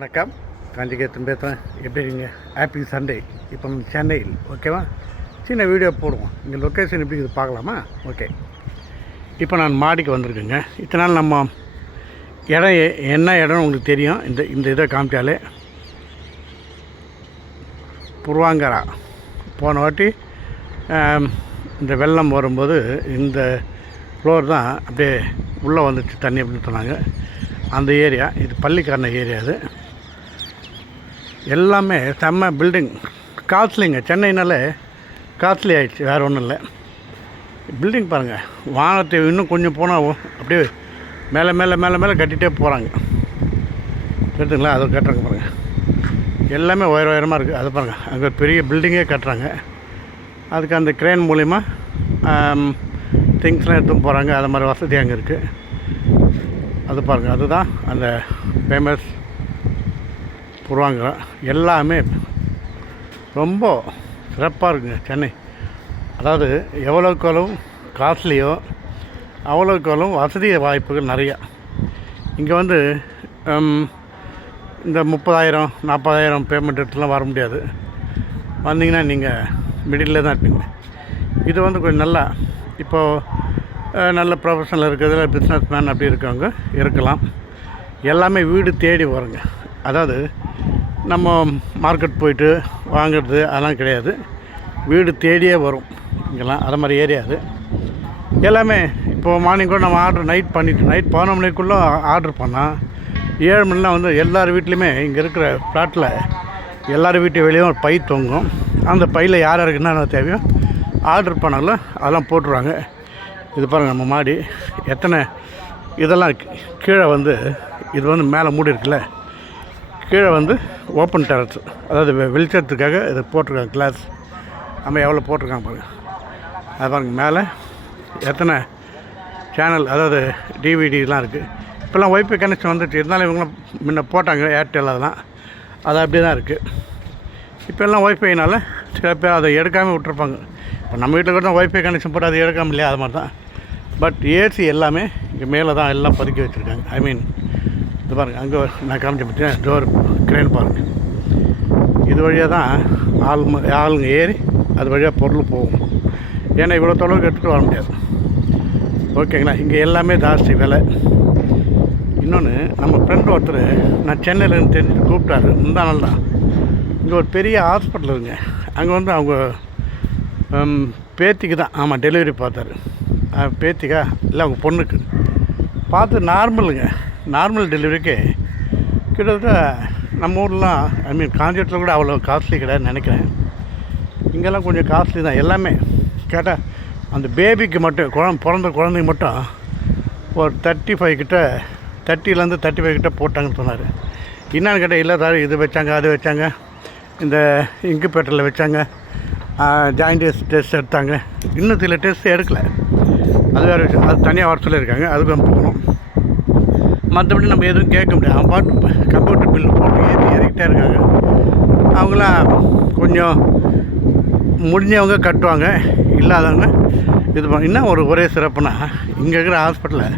வணக்கம். காஞ்சிகேத்தன் பேசுகிறேன் எப்படி இருக்கீங்க? ஹாப்பி சண்டே இப்போ நம்ம சென்னையில் ஓகேவா சின்ன வீடியோ போடுவோம். இங்கே லொக்கேஷன் எப்படி இது பார்க்கலாமா? ஓகே இப்போ நான் மாடிக்கு வந்திருக்கேங்க. இத்தனை நாள் நம்ம இடம் எ- என்ன இடம்னு உங்களுக்கு தெரியும். இந்த இந்த இதை காமிச்சாலே. புருவாங்கரா. போன வாட்டி இந்த வெள்ளம் வரும்போது இந்த ஃப்ளோர் தான் அப்படியே உள்ளே வந்துச்சு தண்ணி அப்படின்னு சொன்னாங்க. அந்த ஏரியா இது பள்ளிக்காரன ஏரியா அது. எல்லாமே செம்ம பில்டிங் காஸ்ட்லிங்க சென்னைனாலே காஸ்ட்லி ஆகிடுச்சு வேறு ஒன்றும் இல்லை. பில்டிங் பாருங்கள் வானத்தை இன்னும் கொஞ்சம் போனால் அப்படியே மேலே மேலே மேலே மேலே கட்டிகிட்டே போகிறாங்க எடுத்துங்களா அதை கட்டுறாங்க பாருங்கள் எல்லாமே உயர உயரமாக இருக்குது அது பாருங்கள் அங்கே ஒரு பெரிய பில்டிங்கே கட்டுறாங்க. அதுக்கு அந்த க்ரேன் மூலிமா திங்ஸ்லாம் எடுத்துன்னு போகிறாங்க அது மாதிரி வசதி அங்கே இருக்குது அது பாருங்கள் அதுதான் அந்த ஃபேமஸ் புருவாங்க எல்லாமே ரொம்ப சிறப்பாக இருக்குங்க சென்னை. அதாவது எவ்வளோக்கு எவ்வளோ காஸ்ட்லியோ அவ்வளோக்கு எவ்வளோ வசதி வாய்ப்புகள் நிறையா. இங்கே வந்து இந்த முப்பதாயிரம் நாற்பதாயிரம் பேமெண்ட் எடுத்துலாம் வர முடியாது. வந்தீங்கன்னா நீங்கள் மிடில் தான் இருப்பீங்க. இது வந்து கொஞ்சம் நல்லா இப்போது நல்ல ப்ரொஃபஷனல் இருக்கிறதுல பிஸ்னஸ் மேன் அப்படி இருக்கவங்க இருக்கலாம். எல்லாமே வீடு தேடி வருங்க. அதாவது நம்ம மார்க்கெட் போயிட்டு வாங்குறது அதெல்லாம் கிடையாது. வீடு தேடியே வரும். இங்கெல்லாம் அது மாதிரி ஏரியா அது. எல்லாமே இப்போது மார்னிங் கூட நம்ம ஆர்டர் நைட் பண்ணிட்டு நைட் பதினொன்று மணிக்குள்ளே ஆர்டர் பண்ணால் ஏழு மணிலாம் வந்து எல்லார் வீட்லேயுமே இங்கே இருக்கிற ஃப்ளாட்டில் எல்லார் வீட்டு வெளியும் ஒரு பை தொங்கும். அந்த பையில் யார் யாருக்கு என்னென்ன தேவையோ ஆர்டர் பண்ணாலும் அதெல்லாம் போட்டுருவாங்க. இது பாருங்கள் நம்ம மாடி. எத்தனை இதெல்லாம் கீழே வந்து இது வந்து மேலே மூடி இருக்குல்ல? கீழே வந்து ஓப்பன் டெரஸ் அதாவது வெ- வெளிச்சத்துக்காக இதை போட்டிருக்காங்க கிளாஸ் நம்ம எவ்வளோ போட்டிருக்காங்க பாருங்கள் அது பாருங்கள் மேலே எத்தனை சேனல் அதாவது டிவிடிலாம் இருக்குது இப்போல்லாம் ஒய்ஃபை கனெக்ஷன் வந்துட்டு இருந்தாலும் இவங்களாம் முன்ன போட்டாங்க ஏர்டெல் அதெல்லாம். அது அப்படி தான் இருக்குது இப்போல்லாம் ஒய்ஃபைனால சில பேர் அதை எடுக்காமல் விட்டுருப்பாங்க. இப்போ நம்ம வீட்டில் கூட தான் ஒய்ஃபை கனெக்ஷன் போட்டு அதை எடுக்காம இல்லையா? அது மாதிரி தான். பட் ஏசி எல்லாமே இங்கே மேலே தான் எல்லாம் பதுக்கி வச்சுருக்காங்க. ஐ மீன் இது பாருங்கள் அங்கே நான் காமிச்ச பார்த்தீங்கன்னா டோர் கிரேன் பாருங்கள் இது வழியாக தான் ஆள் ஆளுங்க ஏறி அது வழியாக பொருள் போகும். ஏன்னா இவ்வளோ தொலைவுக்கு எடுத்துகிட்டு வர முடியாது. ஓகேங்களா? இங்கே எல்லாமே ஜாஸ்தி விலை. இன்னொன்று நம்ம ஃப்ரெண்டு ஒருத்தர் நான் சென்னையிலேருந்து தெரிஞ்சு கூப்பிட்டாரு. முந்தா நாள் தான். இங்கே ஒரு பெரிய ஹாஸ்பிட்டல் இருக்குங்க. அங்கே வந்து அவங்க பேத்திக்கு தான். ஆமாம் டெலிவரி பார்த்தாரு. பேத்திக்கா? இல்லை அவங்க பொண்ணுக்கு. பார்த்து நார்மலுங்க நார்மல் டெலிவரிக்கு கிட்டத்தட்ட நம்ம ஊர்லாம் ஐ மீன் காஞ்சிபுரத்தில் கூட அவ்வளோ காஸ்ட்லி கிடையாதுன்னு நினைக்கிறேன். இங்கெல்லாம் கொஞ்சம் காஸ்ட்லி தான். எல்லாமே கேட்டால் அந்த பேபிக்கு மட்டும் குழந்த பிறந்த குழந்தைக்கு மட்டும் ஒரு தேர்ட்டி ஃபைவ் கிட்ட தேர்ட்டிலேருந்து தேர்ட்டி ஃபைவ் கிட்ட போட்டாங்கன்னு சொன்னார். என்னன்னு கேட்டால் இல்லை சார் இது வச்சாங்க அது வச்சாங்க இந்த இன்குபேட்டரில் வச்சாங்க ஜாயின்டிஸ் டெஸ்ட் எடுத்தாங்க. இன்னும் சில டெஸ்ட் எடுக்கல. அது வேறு விஷயம். அது தனியாக வர சொல்லியிருக்காங்க. அதுக்கு போகணும். மற்றபடி நம்ம எதுவும் கேட்க முடியாது. அவன் பாட்டு கம்ப்யூட்டர் பில்லு போட்டு ஏற்றி இறக்கிட்டே இருக்காங்க. அவங்களாம் கொஞ்சம் முடிஞ்சவங்க கட்டுவாங்க. இல்லாதவங்க இது பண்ண இன்னும் ஒரு ஒரே சிறப்புனா இங்கே இருக்கிற ஹாஸ்பிட்டலில்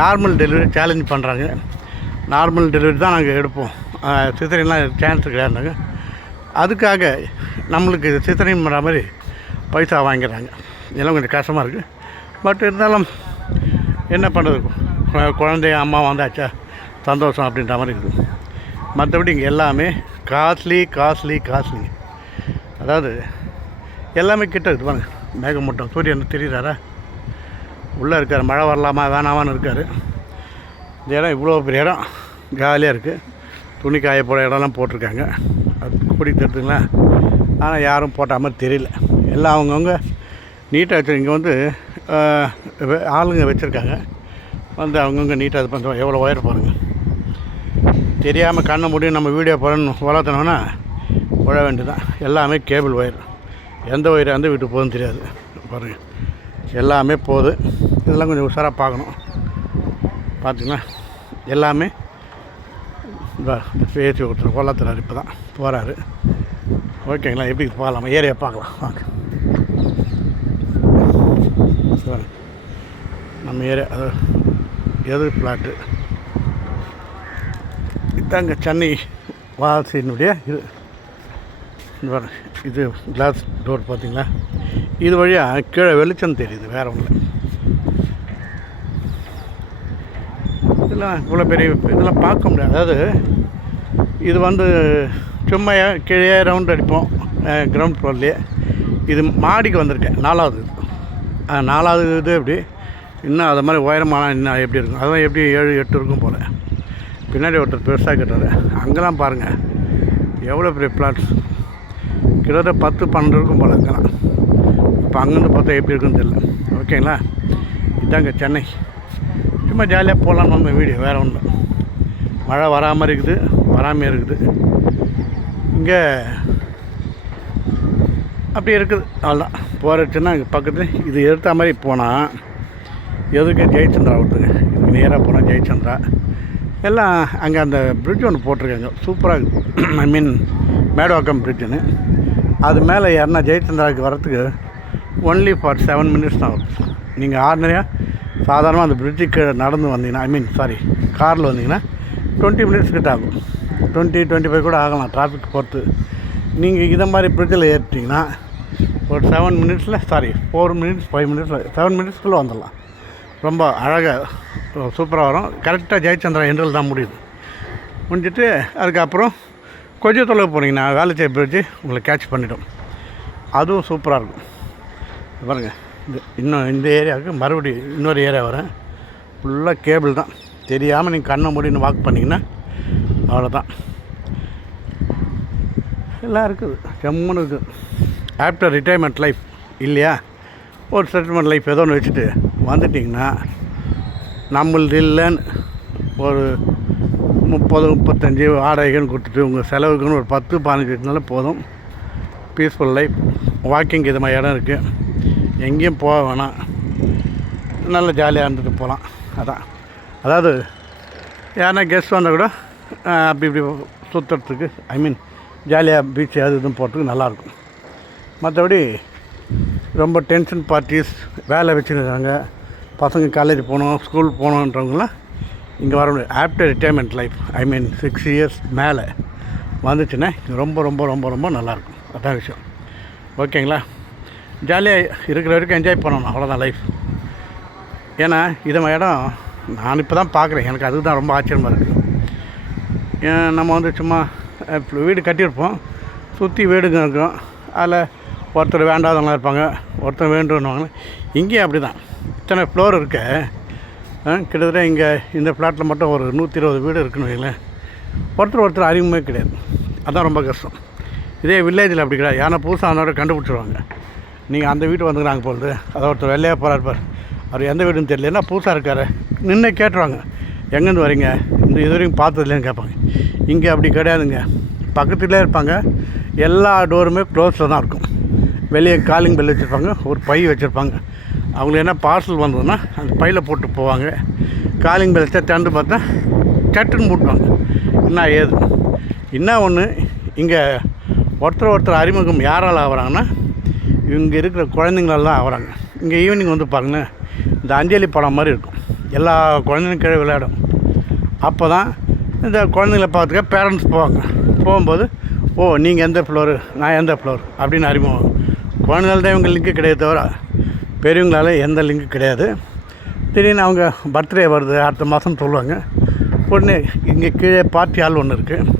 நார்மல் டெலிவரி சேலஞ்ச் பண்ணுறாங்க நார்மல் டெலிவரி தான் நாங்கள் எடுப்போம். சித்தரின்லாம் சான்ஸ் கிடையாதுனாங்க அதுக்காக நம்மளுக்கு சித்தரின் பண்ணுற மாதிரி பைசா வாங்கிறாங்க இதெல்லாம் கொஞ்சம் கஷ்டமாக இருக்குது பட் இருந்தாலும் என்ன பண்ணுறது குழந்தைய அம்மா வந்தாச்சா? சந்தோஷம் அப்படின்ற மாதிரி இருக்குது மற்றபடி இங்கே எல்லாமே காஸ்ட்லி காஸ்ட்லி காஸ்ட்லி அதாவது எல்லாமே கிட்ட இருக்குது பாருங்க. மேகமூட்டம். சூரியன் தெரியுறாரா? உள்ளே இருக்கார். மழை வரலாமா வேணாமான்னு இருக்கார். இந்த இடம் இவ்வளோ பெரிய இடம். ஜாலியாக இருக்குது துணி காய போட இடம்லாம் போட்டிருக்காங்க. அது கூடி தருதுங்களா ஆனால் யாரும் போட்ட மாதிரி தெரியல. எல்லாம் அவங்கவுங்க நீட்டாக வச்சு இங்கே வந்து ஆளுங்க வச்சுருக்காங்க. வந்து அவங்கவுங்க நீட்டாக இது பண்ணுறோம் எவ்வளோ ஒயர் பாருங்கள் தெரியாமல் கண்ணை முடியும் நம்ம வீடியோ போடணும் வளர்த்தனோன்னா விழ வேண்டியதான் எல்லாமே கேபிள் ஒயர் எந்த ஒயர் எந்த வீட்டுக்கு போகுதுன்னு தெரியாது. பாருங்கள் எல்லாமே போகுது. இதெல்லாம் கொஞ்சம் உஷாராக பார்க்கணும். பார்த்திங்களா எல்லாமே பேசி ஒருத்தர் கொல்லத்துறாரு இப்போ தான் போகிறாரு ஓகேங்களா? எப்படி போகலாம்? ஏரியா பார்க்கலாம். வாங்க. நம்ம ஏரியா அது எது ஃப்ளாட்டு இதாங்க சென்னை வாசினுடைய இது. இது கிளாஸ் டோர் பார்த்தீங்களா? இது வழியாக கீழே வெளிச்சம் தெரியுது வேற ஒன்றும் இதெல்லாம் இவ்வளோ பெரிய இதெல்லாம் பார்க்க முடியாது. அதாவது இது வந்து சும்மா கீழே ரவுண்ட் அடிப்போம் கிரவுண்ட் ஃப்ளோர்லேயே இது மாடிக்கு வந்திருக்கேன் நாலாவது நாலாவது இது எப்படி? இன்னும் அது மாதிரி உயரமானால் இன்னும் எப்படி இருக்கும்? அதெல்லாம் எப்படி ஏழு எட்டு இருக்கும் போல். பின்னாடி ஒருத்தர் பெருசாக கட்டுறாரு அங்கெல்லாம் பாருங்கள் எவ்வளோ பெரிய பிளாட்ஸ் கிட்டத்தட்ட பத்து பன்னெண்டு இருக்கும் போல் அங்கெல்லாம். இப்போ அங்கேருந்து பார்த்தா எப்படி இருக்குன்னு தெரியல. ஓகேங்களா? இதாங்க சென்னை. சும்மா ஜாலியாக போகலான்னு வந்த வீடியோ வேறு ஒன்று மழை வராமல் இருக்குது வராமல் இருக்குது. இங்கே அப்படி இருக்குது. அவ்வளோதான் போகிறச்சுன்னா இங்கே பக்கத்தில் இது எடுத்த மாதிரி போனால் எதுக்கு ஜெயச்சந்திரா ஒருத்தங்க இதுக்கு நேராக போனால் ஜெயச்சந்திரா. எல்லாம் அங்கே அந்த பிரிட்ஜ் ஒன்று போட்டிருக்காங்க. சூப்பராக ஐ மீன் மேடவாக்கம் பிரிட்ஜுன்னு அது மேலே யாருன்னா ஜெயச்சந்திராவுக்கு வரத்துக்கு ஒன்லி ஃபார் செவன் மினிட்ஸ் தான் வரும். நீங்கள் ஆர்டினரியாக சாதாரணமாக அந்த பிரிட்ஜுக்கு கீழே நடந்து வந்தீங்கன்னா ஐ மீன் சாரி காரில் வந்தீங்கன்னா டுவெண்ட்டி மினிட்ஸ் கிட்ட ஆகும். டுவெண்ட்டி டுவெண்ட்டி ஃபைவ் கூட ஆகலாம் டிராஃபிக் பொறுத்து நீங்கள் இதை மாதிரி பிரிட்ஜில் ஏறிட்டிங்கன்னா ஒரு செவன் மினிட்ஸில் சாரி ஃபோர் மினிட்ஸ் ஃபைவ் மினிட்ஸில் செவன் மினிட்ஸ்க்குள்ளே வந்துடலாம். ரொம்ப அழகாக சூப்பராக வரும். கரெக்டாக ஜெயச்சந்திரா என்றில் தான் முடியுது. முடிஞ்சிட்டு அதுக்கப்புறம் கொஞ்சம் தொலைவு போனீங்கன்னா வேலைச்சேரி பிரிட்ஜு உங்களை கேட்ச் பண்ணிவிடும் அதுவும் சூப்பராக இருக்கும். பாருங்கள் இது இன்னும் இந்த ஏரியாவுக்கு மறுபடியும் இன்னொரு ஏரியா வரேன். ஃபுல்லாக கேபிள் தான். தெரியாமல் நீங்கள் கண்ணை மூடின்னு வாக் பண்ணிங்கன்னா அவ்வளோதான் எல்லாம் இருக்குது. ஜம்முன்னு இருக்குது. ஆஃப்டர் ரிட்டைர்மெண்ட் லைஃப் இல்லையா? ஒரு செட்டில்மெண்ட் லைஃப் ஏதோ ஒன்று வச்சுட்டு வந்துட்டிங்கன்னா நம்மளது இல்லைன்னு ஒரு முப்பது முப்பத்தஞ்சு வாடகைன்னு கொடுத்துட்டு உங்கள் செலவுக்குன்னு ஒரு பத்து பதினஞ்சு இருந்தாலும் போதும். பீஸ்ஃபுல் லைஃப் வாக்கிங் இது மாதிரி இடம் இருக்குது எங்கேயும் போக வேணாம். நல்ல ஜாலியாக இருந்துட்டு போகலாம். அதான். அதாவது யாருன்னா கெஸ்ட் வந்தால் கூட அப்படி இப்படி சுற்றுறதுக்கு ஐ மீன் ஜாலியாக பீச் அது இதுவும் போகிறதுக்கு நல்லாயிருக்கும். மற்றபடி ரொம்ப டென்ஷன் பார்ட்டிஸ் வேலை வச்சுருக்காங்க. பசங்க காலேஜ் போகணும் ஸ்கூல் போகணுன்றவங்களாம் இங்கே வர முடியாது. After retirement life I mean six years மேலே வந்துச்சுன்னா ரொம்ப ரொம்ப ரொம்ப ரொம்ப நல்லாயிருக்கும். அதான் விஷயம். ஓகேங்களா? ஜாலியாக இருக்கிற வரைக்கும் என்ஜாய் பண்ணணும். அவ்வளோதான் லைஃப் ஏன்னா இது இடம் நான் இப்போ தான் பார்க்குறேன். எனக்கு அதுதான் ரொம்ப ஆச்சரியமாக இருக்குது ஏன் நம்ம வந்து சும்மா வீடு கட்டியிருப்போம். சுற்றி வீடுங்க இருக்கும். அதில் ஒருத்தர் வேண்டாதவங்களாம் இருப்பாங்க. ஒருத்தர் வேண்டுவாங்க இங்கேயும் அப்படி தான் இத்தனை ஃப்ளோர் இருக்க. கிட்டத்தட்ட இங்கே இந்த ஃப்ளாட்டில் மட்டும் ஒரு நூற்றி இருபது வீடு இருக்குன்னு வைங்களேன். ஒருத்தர் ஒருத்தர் அறிமுகமே கிடையாது. அதுதான் ரொம்ப கஷ்டம். இதே வில்லேஜில் அப்படி கிடையாது. யானை புதுசாக அதனோட கண்டுபிடிச்சிருவாங்க. நீங்கள் அந்த வீட்டு வந்துக்கிறாங்க போகுது அதை ஒருத்தர் வெள்ளையாக போகிறார் பார். அவர் எந்த வீடுன்னு தெரியல. என்ன புதுசாக இருக்காரு? நின்று கேட்டுருவாங்க. எங்கேருந்து வரீங்க? இந்த இது வரைக்கும் பார்த்ததுலேன்னு கேட்பாங்க. இங்கே அப்படி கிடையாதுங்க. பக்கத்துலேயே இருப்பாங்க. எல்லா டோருமே க்ளோஸில் தான் இருக்கும். வெளியே காலிங் பெல் வச்சுருப்பாங்க. ஒரு பை வச்சுருப்பாங்க. அவங்களுக்கு என்ன பார்சல் வந்ததுன்னா அந்த பையில் போட்டு போவாங்க. காலிங் பெல்ஸை திறந்து பார்த்தா சட்டுன்னு போட்டுவாங்க என்ன ஏது? என்ன ஒன்று இங்கே ஒருத்தர் ஒருத்தர் அறிமுகம் யாரால் ஆகுறாங்கன்னா இவங்க இருக்கிற குழந்தைங்களெல்லாம் தான் இங்கே ஈவினிங் வந்து பாருங்களேன் இந்த அஞ்சலி படம் மாதிரி இருக்கும். எல்லா குழந்தைங்களும் கீழே விளையாடும். அப்போ தான் இந்த குழந்தைங்கள பார்த்துக்க பேரண்ட்ஸ் போவாங்க. போகும்போது ஓ நீங்கள் எந்த ஃப்ளோரு நான் எந்த ஃப்ளோர் அப்படின்னு அறிமுகம். குழந்தைகள் தான் இவங்க லிங்க்கு கிடையாது தவிர பெரியவங்களால எந்த லிங்க் கிடையாது. திடீர்னு அவங்க பர்த்டே வருது அடுத்த மாதம் சொல்லுவாங்க. உடனே இங்கே கீழே பார்ட்டி ஆள் ஒன்று இருக்குது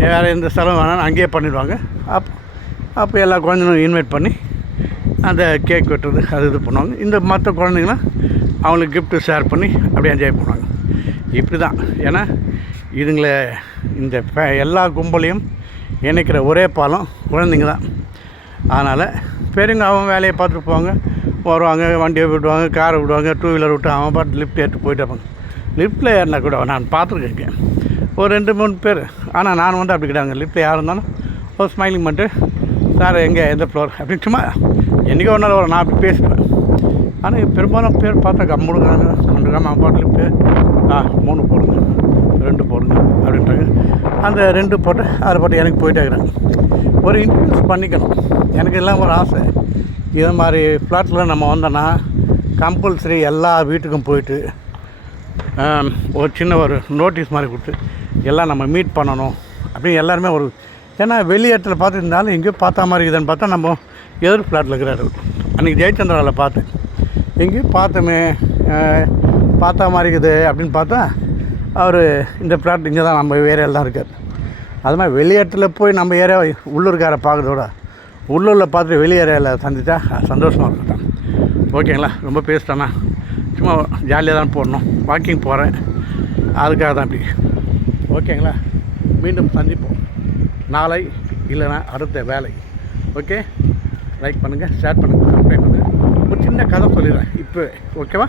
வேறு எந்த செலவு வேணாலும் அங்கேயே பண்ணிடுவாங்க. அப் அப்போ எல்லா குழந்தைங்களும் இன்வைட் பண்ணி அந்த கேக் வெட்டுறது அது இது பண்ணுவாங்க. இந்த மற்ற குழந்தைங்களாம் அவங்களுக்கு கிஃப்ட்டு ஷேர் பண்ணி அப்படியே என்ஜாய் பண்ணுவாங்க. இப்படி தான் ஏன்னா இதுங்களை இந்த எல்லா கும்பலையும் இணைக்கிற ஒரே பாலம் குழந்தைங்க தான். அதனால் பெரியவங்க அவங்க வேலையை பார்த்துட்டு போவாங்க. வருவாங்க வண்டியை விடுவாங்க காரை விடுவாங்க டூ வீலர் விட்டு அவன் பாட்டு லிஃப்ட் ஏற்று போயிட்டு இருப்பாங்க. லிஃப்ட்டில் ஏறினா கூட நான் பார்த்துருக்கேன் ஒரு ரெண்டு மூணு பேர். ஆனால் நான் வந்து அப்படி கிடையாதுங்க லிஃப்ட்டில் யார் இருந்தாலும் ஒரு ஸ்மைலிங் பண்ணிட்டு சார் எங்கே எந்த ஃப்ளோர் அப்படின்னு சும்மா என்றைக்கோ ஒரு நாள் வரும். நான் அப்படி பேசுவேன் ஆனால் பெரும்பாலும் பேர் பார்த்தா கம்முடுங்கிறாங்க கண்டுக்காம அவன் பாட்டு லிஃப்ட்டு ஆ மூணு போடுங்க ரெண்டு போடுங்க அப்படின்றாங்க. அந்த ரெண்டு போட்டு அதை போட்டு எனக்கு போயிட்டே இருக்கிறேன் ஒரு இன்ட்ரடியூஸ் பண்ணிக்கணும். எனக்கு எல்லாம் ஒரு ஆசை. இது மாதிரி ஃப்ளாட்டில் நம்ம வந்தோன்னா கம்பல்சரி எல்லா வீட்டுக்கும் போயிட்டு ஒரு சின்ன ஒரு நோட்டீஸ் மாதிரி கொடுத்து எல்லாம் நம்ம மீட் பண்ணணும் அப்படின்னு எல்லாருமே ஒரு ஏன்னா வெளியேற்றில் இடத்துல பார்த்துருந்தாலும் எங்கேயோ பார்த்தா மாதிரி இருக்குதுன்னு பார்த்தா நம்ம எதிர் ஃப்ளாட்டில் இருக்கிறாரு அன்றைக்கி ஜெயச்சந்திராவில் பார்த்தேன். எங்கேயோ பார்த்தோமே பார்த்தா மாதிரி இருக்குது அப்படின்னு பார்த்தா அவர் இந்த ஃப்ளாட் இங்கே தான் நம்ம ஏரியாவில் தான் இருக்கார். அது மாதிரி வெளியேற்றில் போய் நம்ம ஏரியா உள்ளூர்காரை பார்க்குறதோட உள்ளூரில் பார்த்துட்டு வெளியேறையில் சந்தித்தா சந்தோஷமாக இருக்கட்டும் ஓகேங்களா? ரொம்ப பேசிட்டேன்னா சும்மா ஜாலியாக தான் போடணும். வாக்கிங் போகிறேன் அதுக்காக தான் இப்படி. ஓகேங்களா? மீண்டும் சந்திப்போம். நாளை இல்லைன்னா அடுத்த வேலை. ஓகே? லைக் பண்ணுங்கள் ஷேர் பண்ணுங்கள் சப்ஸ்கிரைப் பண்ணுங்கள் ஒரு சின்ன கதை சொல்லிடுறேன். இப்போ ஓகேவா?